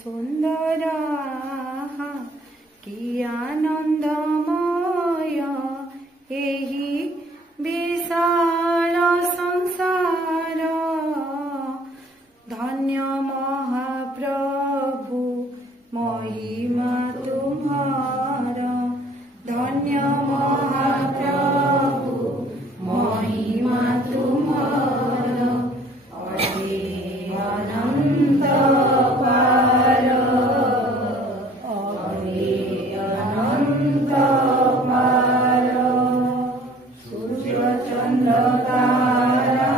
सुंदर कि आनंदमय एही विशाल संसार। धन्य महाप्रभु महिमा तुम्हार। धन्य महाप्रभु महिमा तुम्हार। अरे अनंत पार, अरे अनंत पार। सूर्य चंद्र तारा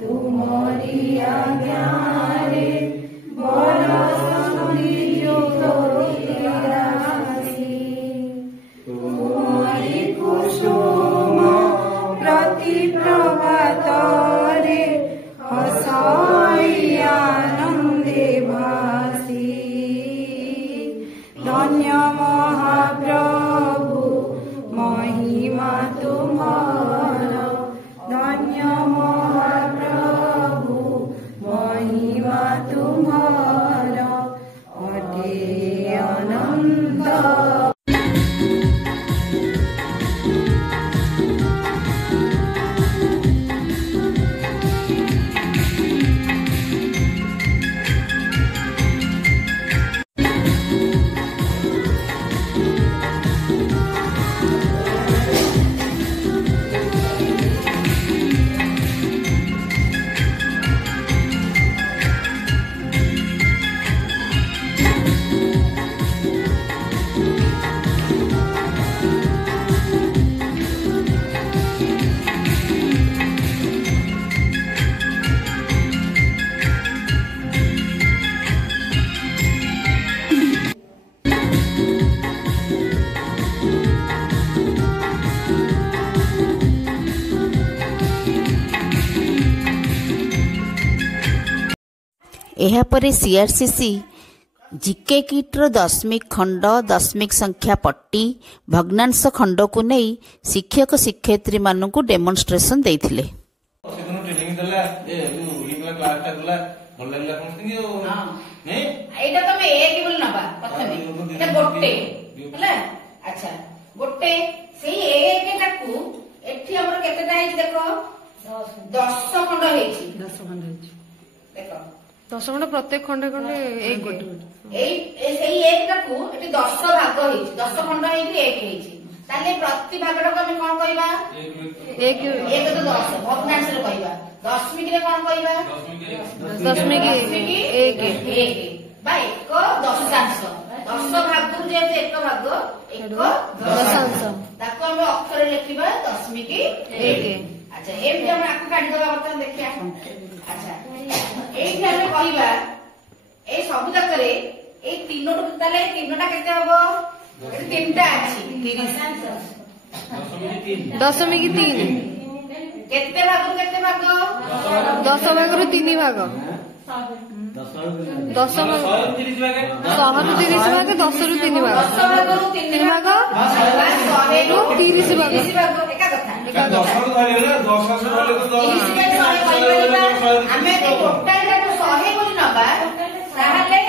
तुम्हारी आज्ञा रे बरसती ज्योतिराशि। तुम्हारी कुसुम प्रति प्रभात रे हसाई आनंदे भासी। धन्य महाप्रभु महिमा तुम्हार। धन्य महाप्रभु महिमा तुम्हार। अटे अनंत। एहापरे सीआरसीसी जीके किट्र दशमिक खंड दशमिक संख्या पट्टी भग्नांश खंड को नहीं शिक्षक शिक्षयित्री मानू डेमोन्स्ट्रेशन देथिले। दश खंड प्रत्येक खंडे खंडे एक गोटे दश भाग दश खंड ताले प्रति भागटा को आम कौन कहवा एक तो दश भग्नांश कहवा। दशमिक रे कौन कहवा दशमिक एक बा एक दशांश। दश भाग जेहेतु एक भाग एक दशांश ताको आम अक्षर लिखा दशमिक एक। अच्छा एमती आम आपको काटिदेवा बर्तमान देखिया। अच्छा एठी आम कहवा ए सब तक रे ए तीनोटा ताले तीनोटा केते हबो तीनटा अछि दशमिक तीन केते भाग दश भाग रु तीन भाग दश भाग 100 रु 30 भाग 10 रु 3 भाग 10 भाग रु 3 भाग 100 रु 30 भाग एका कथा एका कथा 30 आमे टोटल रे 100 बोली नबा ताहाले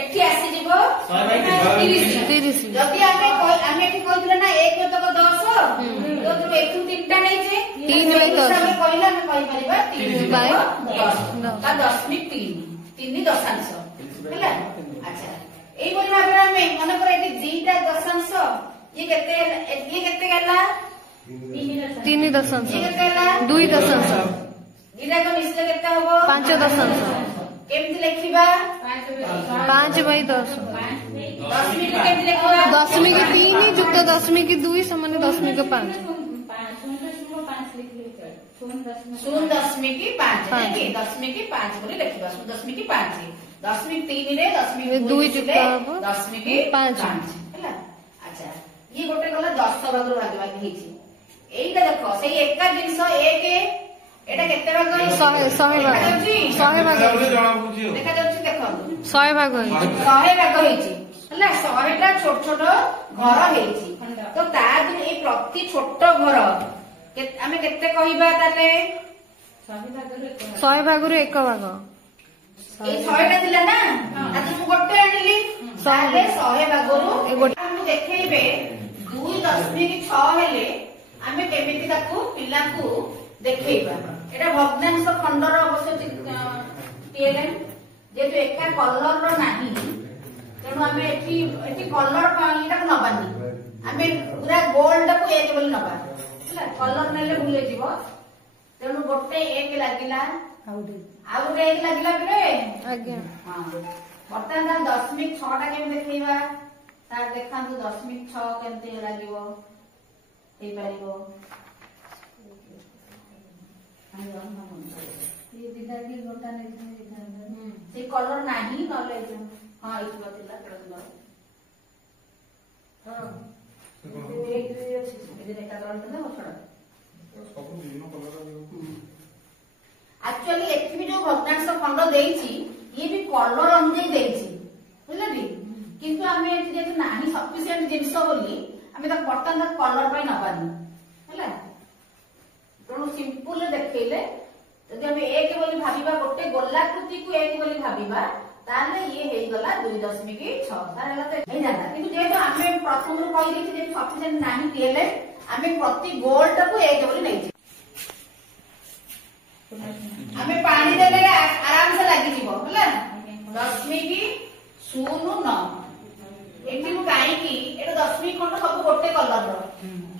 एठी आसी जिवो 30। जदि आमे एठी कहितले ना 1 तक 10 तो तुम एकु तीनटा नै छे 3 बाय 10 हम कहिला हम कहि परिबा 3 बाय 10 ता दशमिक 3 दशांश हैला। अच्छा एई बोली भाबरा आमे मन कर एठी जीटा दशांश ये केते गला 3 दशांश ये केते गला 2 दशांश इरा को मिसले केते हबो 5 दशांश केमति लिखिबा 5 बाय 10 दशमिक केमति लिखिबा दशमिक 3 जुक्त दशमिक 2 समान दशमिक 5 शून्य दशमिक 5 नहीं दशमिक 5 बोली लिखिबा शून्य दशमिक 5 दशमिक 3 रे दशमिक 2 जुक्त दशमिक 5 हैला। अच्छा ये गोटे गला 10 भाग रो भाग हेछि एइटा देखो सेही एका जिंस एक एटा केते भाग होई 100 भाग देखा जाउछि देखो 100 भाग होई 100 भाग हेछि हैला 100 टा छोट छोट घर हेछि तो ता ए प्रति छोट घर आमे केते कहिबा ताले 100 भाग रो एक भाग এই 100টা ଥିଲା ନା ଆଜି ମୁଁ ଗୋଟେ ଆଣିଲି ତାହେଲେ 100 ଭାଗରୁ ଆମକୁ ଦେଖେଇବେ 2.6 ହେଲେ ଆମେ କେମିତି ତାକୁ ପିଲାଙ୍କୁ ଦେଖେଇବା। ଏଟା ଭଗ୍ନାଂଶ ଖଣ୍ଡର ଅବଶ୍ୟ ଟିଏଲଏମ୍ ଯେହେତୁ ଏକା କଲର ନାହିଁ ତେଣୁ ଆମେ ଏଠି କଲର ଏଟାକୁ ନବାନି ଆମେ ପୁରା ଗୋଲ୍ଡକୁ 1 ବୋଲି ନବା ହେଲା। କଲର ନେଲେ ଭୁଲ ହେଇଯିବ ତେଣୁ ଗୋଟେ 1 ଲାଗିଲା ଆଉ ଗୋଟେ 1 ଲାଗିଲା ପରେ ଆଜ୍ଞା ବର୍ତ୍ତମାନ 0.6ଟା କେମିତି ଦେଖେଇବା ତାର ଦେଖାନ୍ତୁ 0.6 କେମିତି ଲାଗିବ ହେଇପାରିବ। ସେ କଲର ନାହିଁ ନହେଲେ ହଁ ଏଇଥିବ ଥିଲା ଆକ୍ଚୁଆଲି ଏଠି ବି ଯୋଉ ଭଗ୍ନାଂଶ ଖଣ୍ଡ ଦେଇଛି ଇଏ ବି କଲର ଅନୁଯାୟୀ ଦେଇଛି ବୁଝିଲେ କି କିନ୍ତୁ ଆମେ ଏଠି ଯେହେତୁ ନାହିଁ ସଫିସିଏଣ୍ଟ ଜିନିଷ ବୋଲି ଆମେ ତାକୁ ବର୍ତ୍ତମାନ କଲର ପାଇଁ ନବାନି ହେଲା। ତେଣୁ ସିମ୍ପୁଲ ଦେଖେଇଲେ ଯଦି ଆମେ 1 ବୋଲି ଭାବିବା ଗୋଟେ ଗୋଲାକୃତିକୁ 1 ବୋଲି ଭାବିବା ତାହେଲେ ଇଏ ହେଇଗଲା 2.6 ତାର ହେଲା ତ ହେଇଯାନ୍ତା କିନ୍ତୁ ଯେହେତୁ ଆମେ ପ୍ରଥମରୁ କହିଦେଇଛୁ ଯେହେତୁ ସଫିସିଏଣ୍ଟ ନାହିଁ ଟିଏଲଏମ୍ ଆମେ ପ୍ରତି ଗୋଲଟାକୁ 1 ବୋଲି ନେଇଛୁ। ଆମେ ପାଣି ଦେଲେ ଆରାମସେ ଲାଗିଯିବ ହେଲା 0.09 ଏଠି ମୁଁ କାହିଁକି ଏଟା 0 ଖଣ୍ଡ ସବୁ ଗୋଟେ କଲର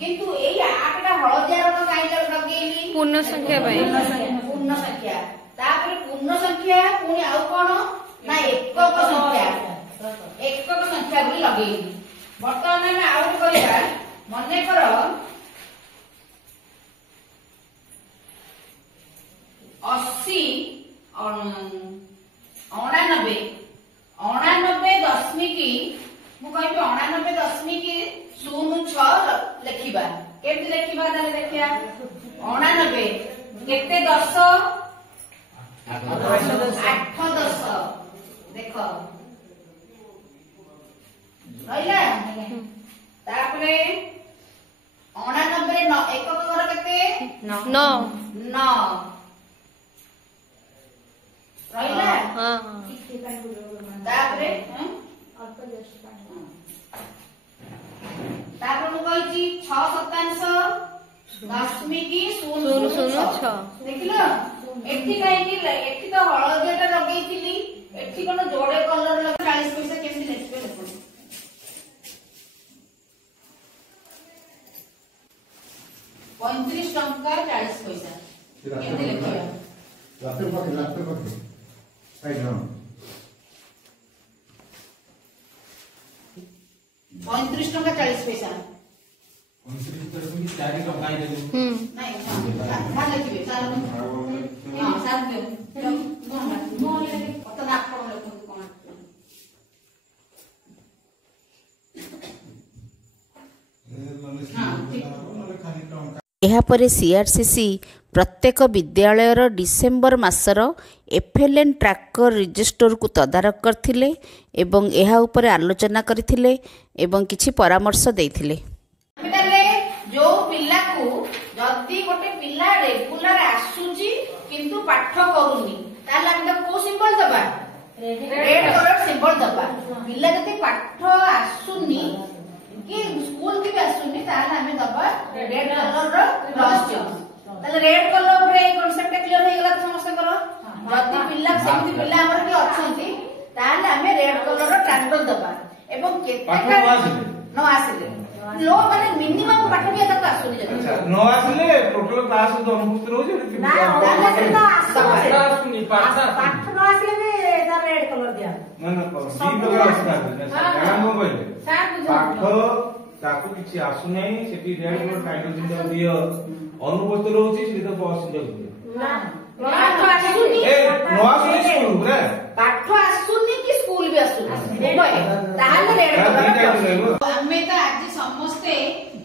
କିନ୍ତୁ ଏଇ 8ଟା ହଳଦିଆ ରଙ୍ଗ କାହିଁକି ଲଗେଇଲି ପୂର୍ଣ୍ଣ ସଂଖ୍ୟା ପାଇଁ ପୂର୍ଣ୍ଣ ସଂଖ୍ୟା ତାପରେ ପୂର୍ଣ୍ଣ ସଂଖ୍ୟା ପୁଣି ଆଉ କଣ ନା ଏକକ ସଂଖ୍ୟା ବୋଲି ଲଗେଇଲି। ବର୍ତ୍ତମାନ ଆମେ ଆଉ ଗୋଟେ କରିବା ମନେକର 80 99 ଦଶମିକ ମୁଁ କହିବି 99.06 ଲେଖିବା କେମିତି ଲେଖିବା ତାହେଲେ ଦେଖିବା 99 କେତେ 10 8 10 ଦେଖ ରହିଲା ତାପରେ 99 ଏକକ ଘର କେତେ 9 ରହିଲା ତାପରେ ମୁଁ କହିଛି 6 .006 ଦେଖିଲ ଏଠି କାହିଁକି ଏଠି ତ ହଳଦିଆଟା ଲଗେଇଥିଲି ଏଠି କଣ ଯୋଡେ କଲର 40 ପଇସା କେମିତି ଲେଖିବେ ଦେଖନ୍ତୁ 35 ଟଙ୍କା 40 ପଇସା କେମିତି ଲେଖିବା 35 ଟଙ୍କା 40 ପଇସା ଏହାପରେ ସିଆର୍ସିସି ପ୍ରତ୍ୟେକ ବିଦ୍ୟାଳୟର ଡିସେମ୍ବର ମାସର ଏଫ୍ଏଲ୍ଏନ୍ ଟ୍ରାକର ରେଜିଷ୍ଟରକୁ ତଦାରଖ କରିଥିଲେ ଏବଂ ଏହା ଉପରେ ଆଲୋଚନା କରିଥିଲେ ଏବଂ କିଛି ପରାମର୍ଶ ଦେଇଥିଲେ। ଯୋଉ ପିଲାକୁ ଯଦି ଗୋଟେ ପିଲା ରେଗୁଲାର ଆସୁଛି କିନ୍ତୁ ପାଠ କରୁନି ତାହେଲେ ଆମେ ତାକୁ କୋଉ ସିମ୍ବଲ ଦବା ରେଡ୍ କଲର ସିମ୍ବଲ ଦବା। ପିଲା ଯଦି ପାଠ ଆସୁନି କି ସ୍କୁଲ କି ବି ଆସୁନି ତାହେଲେ ଆମେ ଦବା ରେଡ୍ କଲର ପ୍ଲସ୍ ଚିହ୍ନ। ତାହେଲେ ରେଡ୍ କଲର ଉପରେ ଏଇ କନସେପ୍ଟ କ୍ଲିୟର ହେଇଗଲା ସମସ୍ତଙ୍କର। ଯଦି ପିଲା ସେମିତି ପିଲା ଆମର କିଏ ଅଛନ୍ତି ତାହେଲେ ଆମେ ରେଡ୍ କଲର ଟ୍ରାଙ୍ଗଲ ଦବା ଏବଂ କେତେଟା ନ ଆସିଲେ लो माने मिनिमम पाठ भी तक आसुनी जदी नो आसले टोटल क्लास तो अनुपस्थित रहउछ ना आसुनी पाठ न आसले भी दा रेड कलर दिया ना ना सी कलर आसना हम कहले पाठ ताकू किछि आसु नै सेठी रेड कलर टाइटल दिन दियो अनुपस्थित रहउछ से तो बस दियो ना पाठ आसुनी ए नो आसुनी स्कूल रे पाठ आसुनी कि स्कूल भी आसुनी ताहाले रेड कलर हमें तो आज समस्ते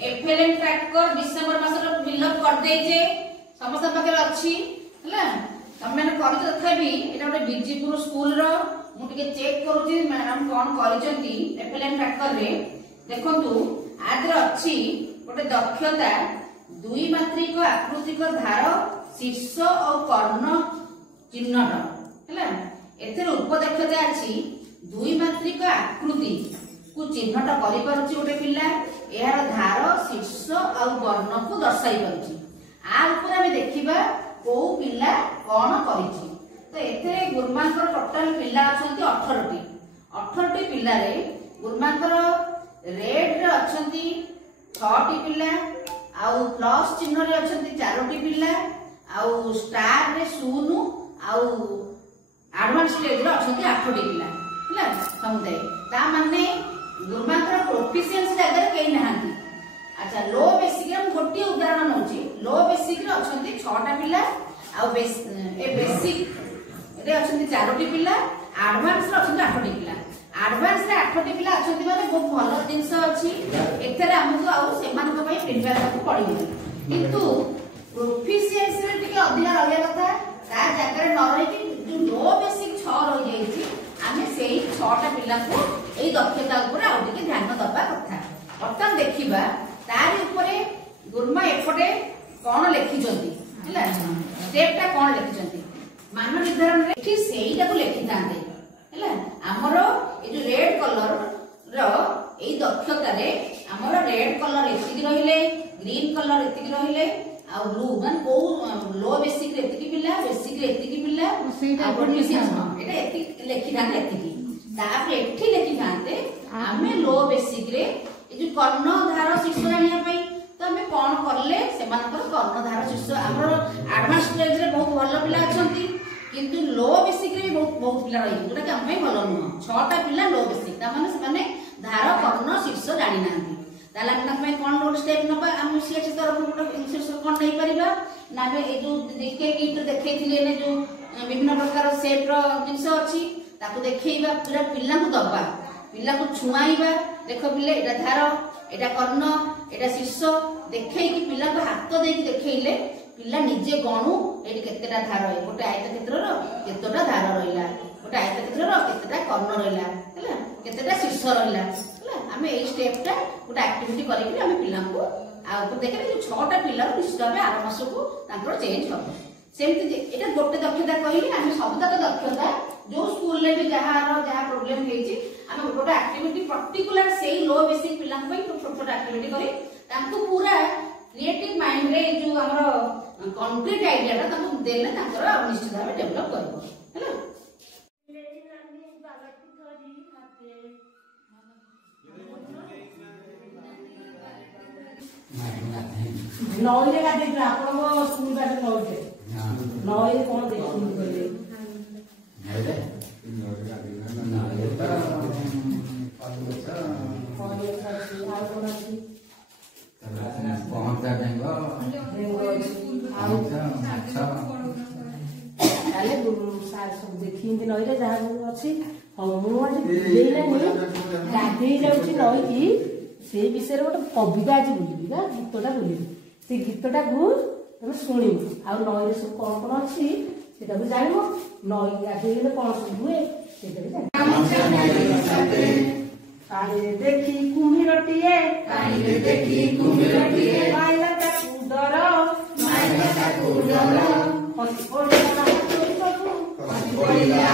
एफएलएन ट्रैकर डिसेंबर मासर फिलअप कर देजे समस्त पाखे अछि हला तमे कर तथापि एटा गोटे बिजीपुर स्कूल रो मु टिके चेक करूची मैडम कोन करिसंती एफएलएन ट्रैकर रे देखंतु आदर अछि गोटे दक्षता द्विमात्रिक आकृतिक धार शीर्ष और कर्ण चिन्हट हला एथिरे उपदक्षता अछि द्विमात्रिक आकृति को चिन्हट करि पारुछि गोटे पिला यार धार शीर्ष आ वर्ण को दर्शाई पारुछि आ ऊपर हम देखिबा को पिला कोन करिछि। तो एथिरे गुरुमांकर टोटल पिला अछंती 18टी पिला रे गुरुमांकर रेड रे अछंती 6टी पिला आउ प्लस चिन्ह रे अछंती 4टी पिला आउ स्टार रे 0 आउ एडवांस स्टेज रे अछंती 8टी पिला हला समुदाय ता माने गुरुमांकर प्रोफिशिएंसी जगह कई नहांती। अच्छा लो बेसिक रे गोटी उदाहरण नउची लो बेसिक रे अछंती 6टा पिला आउ बेसिक रे अछंती 4टी पिला एडवांस रे अछंती 8टी पिला एडवांस रे 8टी पिला अछंती माने बहुत भलो जिंस अछि एथरे हमको आउ सेमान को पई प्रिपेयर करके पड़िबो किंतु प्रोफिशिएंसी रे टिके अधिक रहया कथा ता जगह रे न रही कि जो लो बेसिक 6 रह जाईची आमे सेही 6टा पिला को एई दक्षता ऊपर आउ टिके ध्यान दबा कथा। वर्तमान देखिबा तारि ऊपरे गुरुमा एपटे कोन लेखि जंती हला स्टेपटा कोन लेखि जंती मान निर्धारण रे ठीक सेहीटा को लेखि थांते हला हमरो ए जो रेड कलर रो एई दक्षता रे हमरो रेड कलर एतिकी रहिले ग्रीन कलर एतिकी रहिले आ ब्लू मान को लो बेसिक रे एतिकी पिला बेसिक रे एतिकी पिला सेटा प्रोफिशिएंसी एटा एतिकी लेखि थांते एतिकी तापर एठी लेखि थांते हमें लो बेसिक रे ए जो कर्ण धार शीर्ष जानिया पई तो हमें कोन करले सेमानकर कर्ण धार शीर्ष हमरो एडवांस स्टेज रे बहुत भलो पिला अछंती किंतु लो बेसिक रे बहुत पिला रही जोटा कि हम भलो न 6टा पिला लो बेसिक ता माने से धार कर्ण शीर्ष जानि नांती ताला हम कोन नोट स्टेप न हम सीएच तरफ शीर्ष कोन नै परिबा ना ए जो देखे कि तो देखैथिले ने जो विभिन्न प्रकार शेप रो जिंस अछि ताको देखैबा पूरा पिला को दबा पिला को छुआईबा देखो पिले एटा धार एटा कर्ण एटा शीर्ष देखै कि पिला को हाथ दे कि देखैले पिला निजे गणु एटी केतेटा धार है गोटे आयत क्षेत्र रो केतेटा धार रहिला गोटे आयत क्षेत्र रो केतेटा कर्ण रहिला हला केतेटा शीर्ष रहिला हला हमें एई स्टेपटा गोटे एक्टिविटी करि कि हमें पिला को आ ऊपर देखले जो 6टा पिला निश्चित भाबे आर मास को तांकर चेंज हो सेमति एटा गोटे दक्षता कहिली हमें सबतक दक्षता जो स्कूल ले भी जहा प्रॉब्लम हेची हमें गोटे एक्टिविटी पर्टिकुलर सेही लो बेसिक पिला को छोट छोट एक्टिविटी करी तांको पूरा क्रिएटिव माइंड रे जो हमर कंक्रीट आइडिया ता तांको देले तांकर निश्चित भाबे डेवलप करबो हैला नई रे गादे आपन स्कूल बाटे नई नई कोन देखि कहले देखी नई जहाँ अच्छी गाधे नई से विषय गोटे कविता आज बोलबी ना गीतटा बोलबी से गीतटा को तुम शुणु आ नई सब कौन कौन अच्छी से जान नई गाधे कौन सब हुए पानी देखी कुम्भीरटीए माइला डर हसी पड़िया